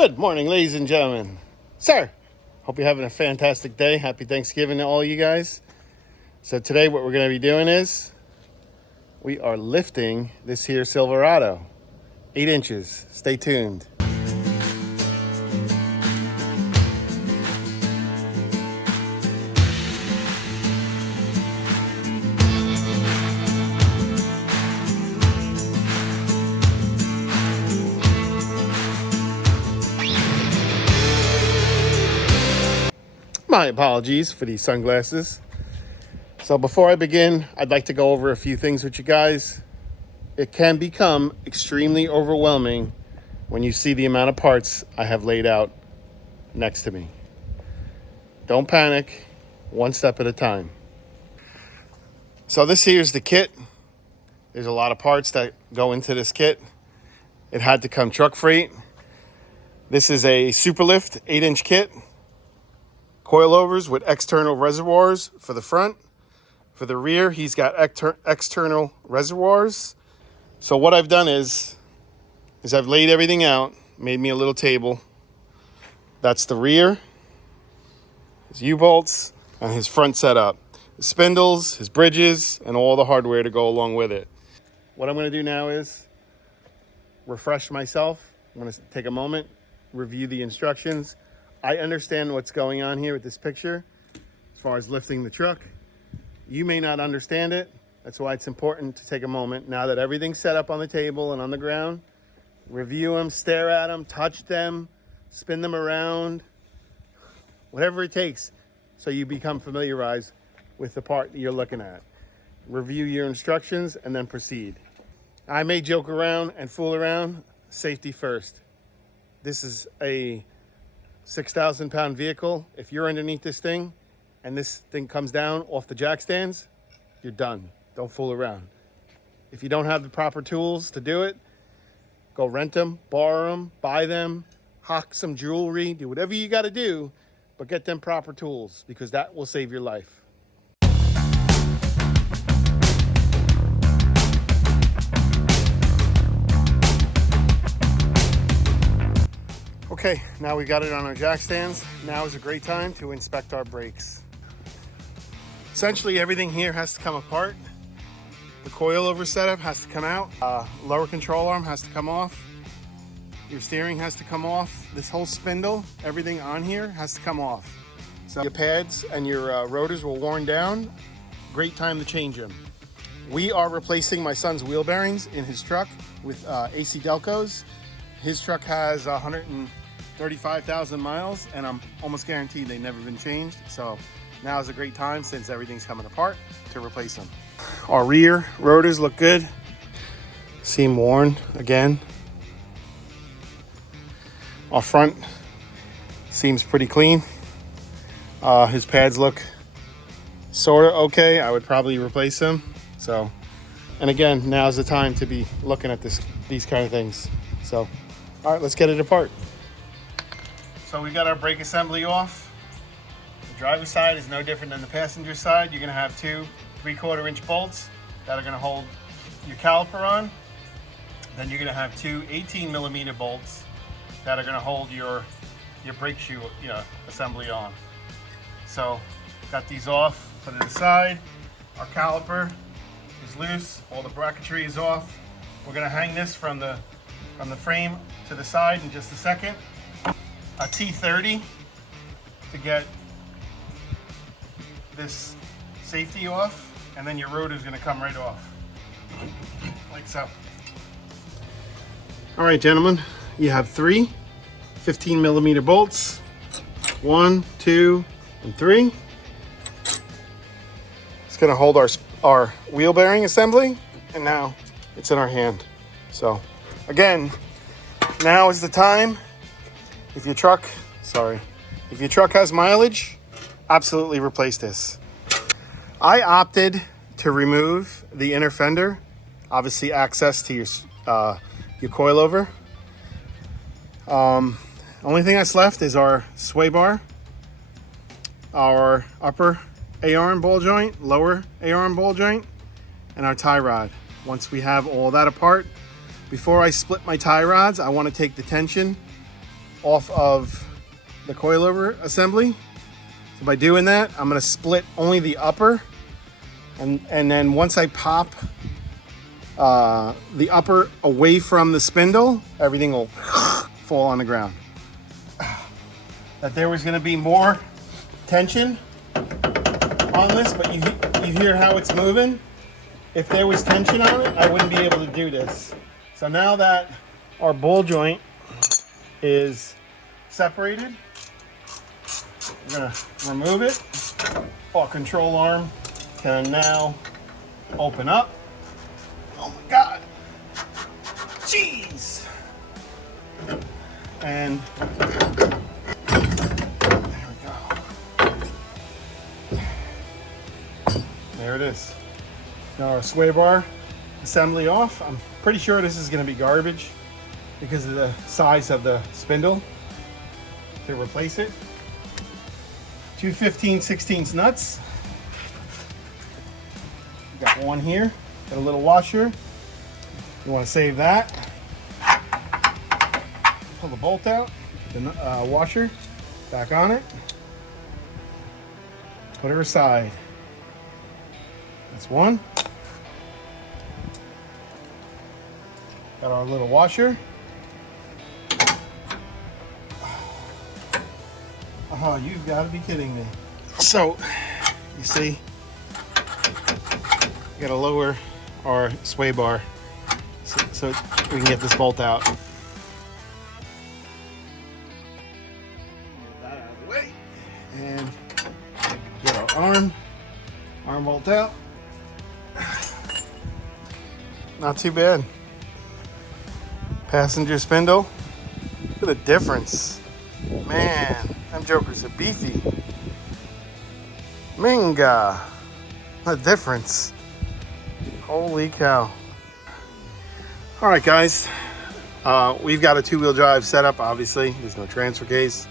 Good morning, ladies and gentlemen. Sir, hope you're having a fantastic day. Happy Thanksgiving to all you guys. So today what we're going to be doing is we are lifting this here Silverado, 8 inches. Stay tuned. My apologies for these sunglasses. So before I begin, I'd like to go over a few things with you guys. It can become extremely overwhelming when you see the amount of parts I have laid out next to me. Don't panic, one step at a time. So this here's the kit. There's a lot of parts that go into this kit. It had to come truck freight. This is a SUPERLIFT 8-inch kit. Coilovers with external reservoirs for the front. For the rear, he's got external reservoirs. So what I've done is I've laid everything out, made me a little table. That's the rear, his U-bolts, and his front setup. His spindles, his bridges, and all the hardware to go along with it. What I'm gonna do now is refresh myself. I'm gonna take a moment, review the instructions. I understand what's going on here with this picture as far as lifting the truck. You may not understand it. That's why it's important to take a moment now that everything's set up on the table and on the ground. Review them, stare at them, touch them, spin them around, whatever it takes so you become familiarized with the part that you're looking at. Review your instructions and then proceed. I may joke around and fool around. Safety first. This is a 6,000 pound vehicle. If you're underneath this thing and this thing comes down off the jack stands, you're done. Don't fool around. If you don't have the proper tools to do it, go rent them, borrow them, buy them, hock some jewelry, do whatever you got to do, but get them proper tools because that will save your life. Okay, now we got it on our jack stands. Now is a great time to inspect our brakes. Essentially, everything here has to come apart. The coilover setup has to come out. Lower control arm has to come off. Your steering has to come off. This whole spindle, everything on here has to come off. So your pads and your rotors were worn down. Great time to change them. We are replacing my son's wheel bearings in his truck with AC Delcos. His truck has 135,000 miles and I'm almost guaranteed they've never been changed. So now is a great time since everything's coming apart to replace them. Our rear rotors look good. Seam worn again. Our front seems pretty clean. His pads look sort of okay. I would probably replace them. So, and again, now's the time to be looking at these kind of things. So, all right, let's get it apart. So we got our brake assembly off. The driver's side is no different than the passenger side. You're gonna have two 3/4 inch bolts that are gonna hold your caliper on. Then you're gonna have two 18 millimeter bolts that are gonna hold your brake shoe assembly on. So got these off, put it aside. Our caliper is loose, all the bracketry is off. We're gonna hang this from the frame to the side in just a second. A T30 to get this safety off, and then your rotor is going to come right off, like so. All right, gentlemen, you have three 15 millimeter bolts. 1, 2, and 3. It's going to hold our wheel bearing assembly, and now it's in our hand. So again, now is the time. If your truck has mileage, absolutely replace this. I opted to remove the inner fender, obviously access to your coilover. Only thing that's left is our sway bar, our upper A-arm ball joint, lower A-arm ball joint, and our tie rod. Once we have all that apart, before I split my tie rods, I want to take the tension off of the coilover assembly. So by doing that, I'm gonna split only the upper, and then once I pop the upper away from the spindle, everything will fall on the ground. That there was gonna be more tension on this, but you hear how it's moving. If there was tension on it, I wouldn't be able to do this. So now that our ball joint is separated, we're gonna remove it. Our control arm can now open up. Oh my God, jeez. And there we go. There it is. Now our sway bar assembly off. I'm pretty sure this is gonna be garbage because of the size of the spindle to replace it. Two 15/16 nuts. Got one here, got a little washer. You wanna save that. Pull the bolt out, the washer back on it. Put her aside. That's one. Got our little washer. Oh, you've got to be kidding me. So, you see, you gotta lower our sway bar so we can get this bolt out. Move that out of the way. And get our arm bolt out. Not too bad. Passenger spindle. Look at the difference. Man, them jokers are beefy. Minga. What a difference. Holy cow. All right, guys. We've got a two-wheel drive setup, obviously. There's no transfer case.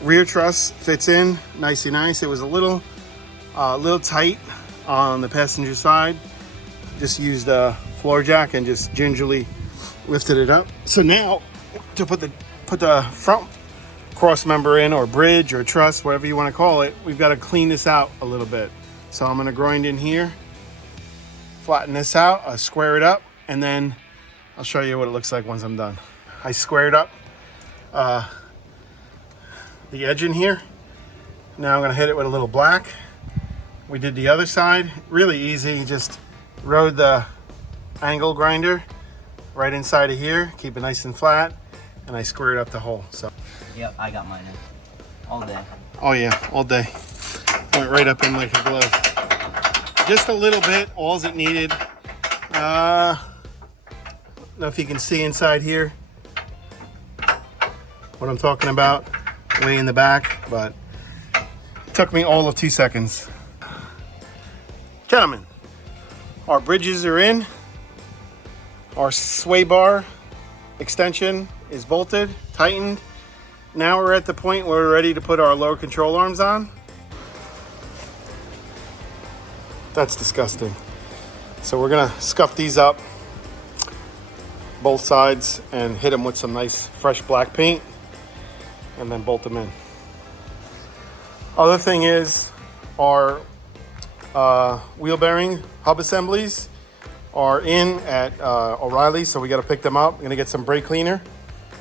Rear truss fits in nicey nice. It was a little tight on the passenger side. Just used a floor jack and just gingerly lifted it up. So now to put the front cross member in, or bridge or truss, whatever you want to call it, we've got to clean this out a little bit. So I'm going to grind in here, flatten this out, I'll square it up, and then I'll show you what it looks like once I'm done. I squared up the edge in here. Now I'm going to hit it with a little black. We did the other side, really easy. Just rode the angle grinder right inside of here, keep it nice and flat, and I squared up the hole. So yep, I got mine in all day. Oh yeah, all day. Went right up in like a glove. Just a little bit, all's it needed. Don't know if you can see inside here what I'm talking about, way in the back, but it took me all of 2 seconds. Gentlemen, our bridges are in. Our sway bar extension is bolted, tightened. Now we're at the point where we're ready to put our lower control arms on. That's disgusting. So we're gonna scuff these up, both sides, and hit them with some nice fresh black paint, and then bolt them in. Other thing is, our wheel bearing hub assemblies are in at O'Reilly's, so we got to pick them up. We're gonna get some brake cleaner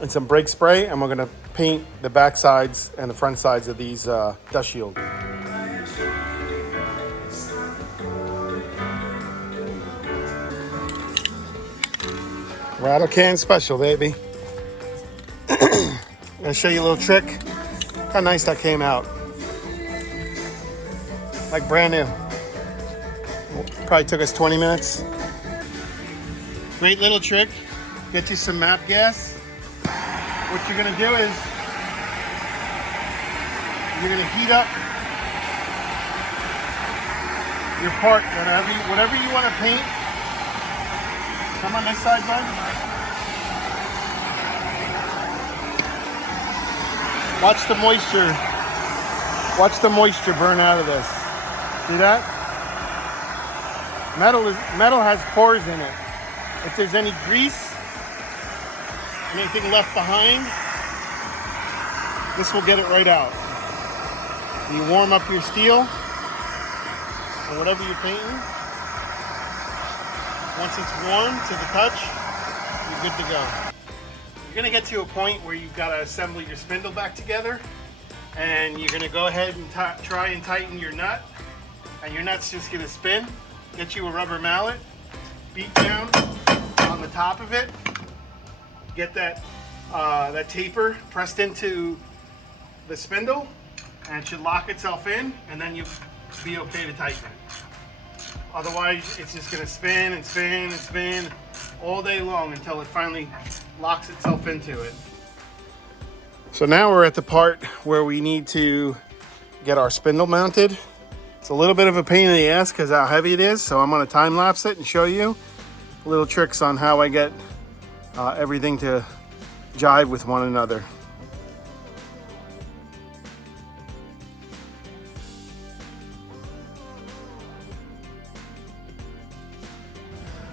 and some brake spray, and we're gonna paint the back sides and the front sides of these dust shield. Rattle can special, baby. I'm gonna show you a little trick. How nice that came out. Like brand new. Probably took us 20 minutes. Great little trick. Get you some MAP gas. What you're gonna do is you're gonna heat up your part, whatever you want to paint. Come on this side, bud. Watch the moisture burn out of this. See that? Metal has pores in it. If there's any grease, anything left behind, this will get it right out. You warm up your steel or whatever you're painting. Once it's warm to the touch, you're good to go. You're gonna get to a point where you've got to assemble your spindle back together, and you're gonna go ahead and try and tighten your nut, and your nut's just gonna spin. Get you a rubber mallet, beat down on the top of it, get that taper pressed into the spindle, and it should lock itself in, and then you'll be okay to tighten it. Otherwise, it's just gonna spin and spin and spin all day long until it finally locks itself into it. So now we're at the part where we need to get our spindle mounted. It's a little bit of a pain in the ass because how heavy it is, so I'm gonna time lapse it and show you little tricks on how I get everything to jive with one another.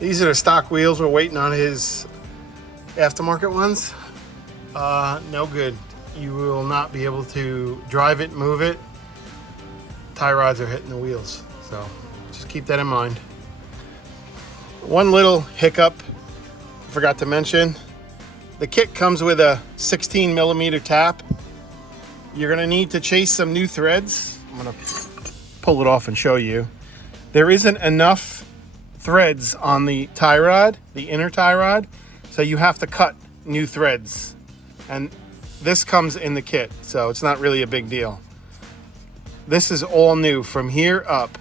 These are the stock wheels. We're waiting on his aftermarket ones. No good. You will not be able to drive it, move it. Tie rods are hitting the wheels, so just keep that in mind. One little hiccup I forgot to mention. The kit comes with a 16 millimeter tap. You're gonna need to chase some new threads. I'm gonna pull it off and show you. There isn't enough threads on the tie rod, the inner tie rod, so you have to cut new threads, and this comes in the kit, so it's not really a big deal. This is all new from here up.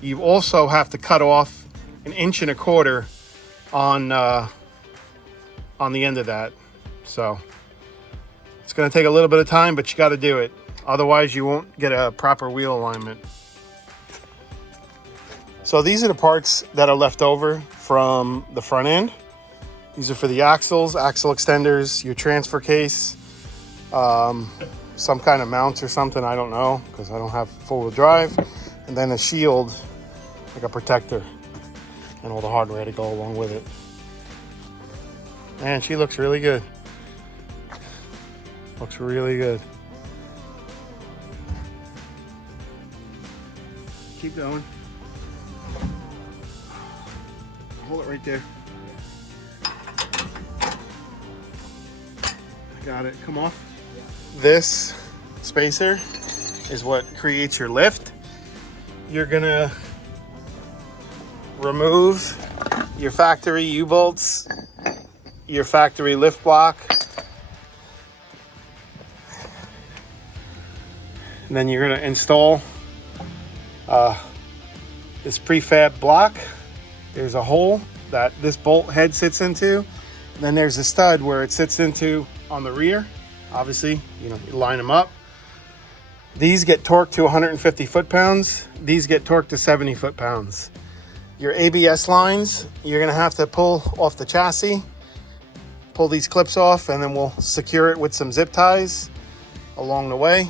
You also have to cut off 1.25 inches on the end of that, so it's going to take a little bit of time, but you got to do it, otherwise you won't get a proper wheel alignment. So these are the parts that are left over from the front end. These are for the axles, axle extenders, your transfer case, some kind of mounts or something, I don't know, because I don't have four-wheel drive, and then a shield, like a protector, and all the hardware to go along with it. Man, she looks really good. Looks really good. Keep going. Hold it right there. I got it. Come off. This spacer is what creates your lift. You're gonna remove your factory U-bolts, your factory lift block, and then you're gonna install this prefab block. There's a hole that this bolt head sits into, and then there's a stud where it sits into on the rear. Obviously, you line them up. These get torqued to 150 foot-pounds. These get torqued to 70 foot-pounds. Your ABS lines, you're gonna have to pull off the chassis, pull these clips off, and then we'll secure it with some zip ties along the way.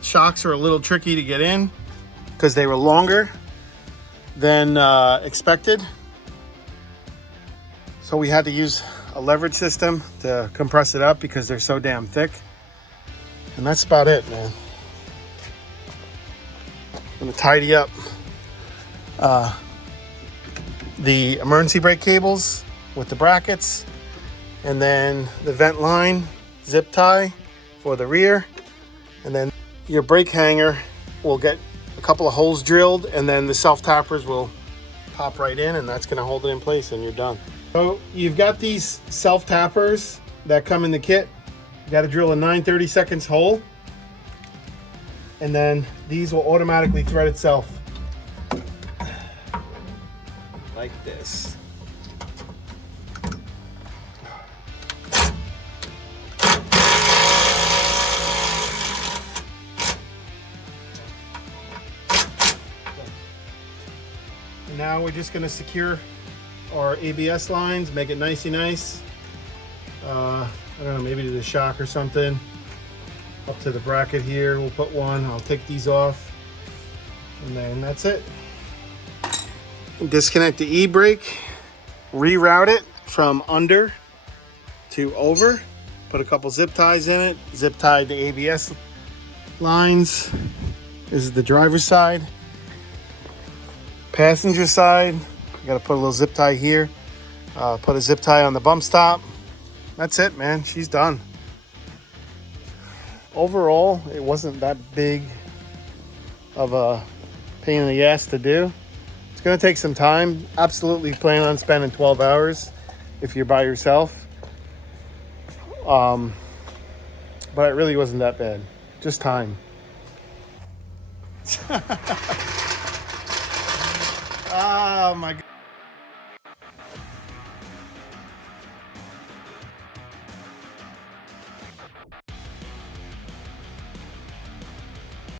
Shocks are a little tricky to get in because they were longer than expected. So we had to use a leverage system to compress it up because they're so damn thick. And that's about it, man. I'm gonna tidy up the emergency brake cables with the brackets, and then the vent line zip tie for the rear, and then your brake hanger will get a couple of holes drilled, and then the self tappers will pop right in, and that's gonna hold it in place, and you're done. So you've got these self tappers that come in the kit. You got to drill a 9/32 hole, and then these will automatically thread itself like this. And now we're just going to secure our ABS lines, make it nicey nice. I don't know, maybe to the shock or something. Up to the bracket here, we'll put one. I'll take these off, and then that's it. Disconnect the e-brake, reroute it from under to over. Put a couple zip ties in it. Zip tied the ABS lines. This is the driver's side. Passenger side, I gotta put a little zip tie here. Put a zip tie on the bump stop. That's it, man. She's done. Overall, it wasn't that big of a pain in the ass to do. It's gonna take some time. Absolutely plan on spending 12 hours if you're by yourself. But it really wasn't that bad. Just time. Oh my God.